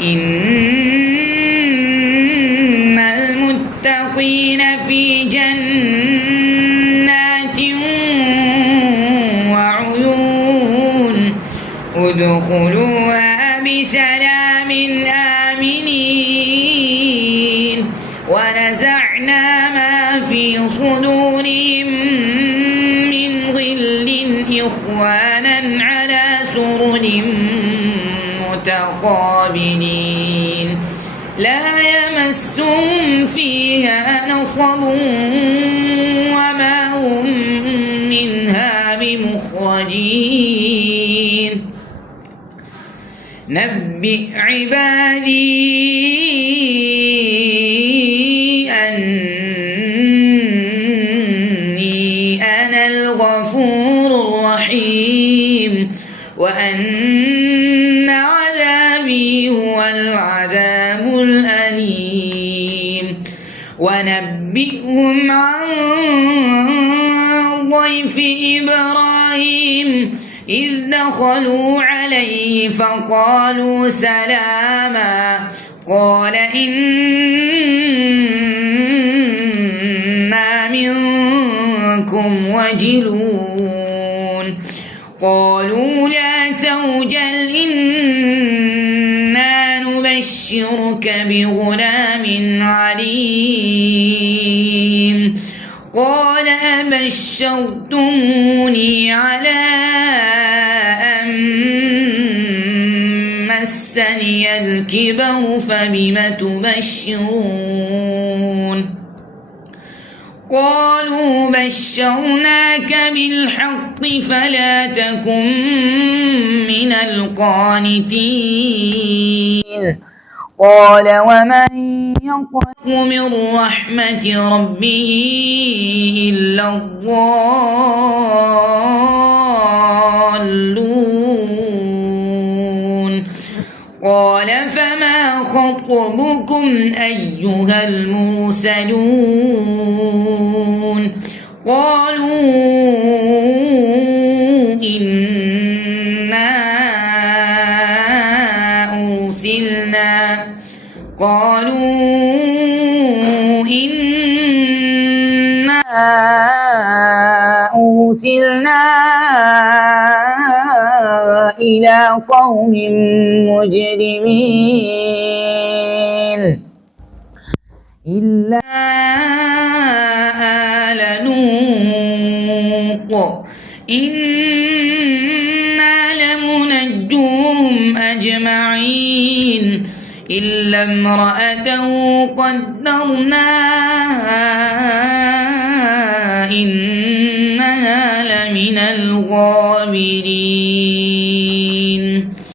إن المتقين في جنات وعيون ادخلوها بسلام آمنين ونزعنا ما في صدورهم من غل إخوانا على سرر متقابلين لا يمسهم فيها نصب وما هم منها بمخرجين نبئ عبادي أني أنا الغفور الرحيم وأن عذابي هو العذاب الأليم ونبئهم عن ضيف إبراهيم إذ دخلوا عليه فقالوا سلاما قال إنا منكم وجلون قالوا لا توجل إنا نبشرك بغلام عليم قال أبشرتموني على أن مسني الكبر فبم تبشرون قالوا بشرناك بالحق فلا تكن من القانتين قال ومن يقنط من رحمة ربه إلا الضالون قال فما خطبكم أيها المرسلون قالوا إنا أرسلنا إلى قوم مجرمين إلا آل لوط إنا لمنجوهم أجمعين إلا امرأته قدرناها إنها لمن الغابرين.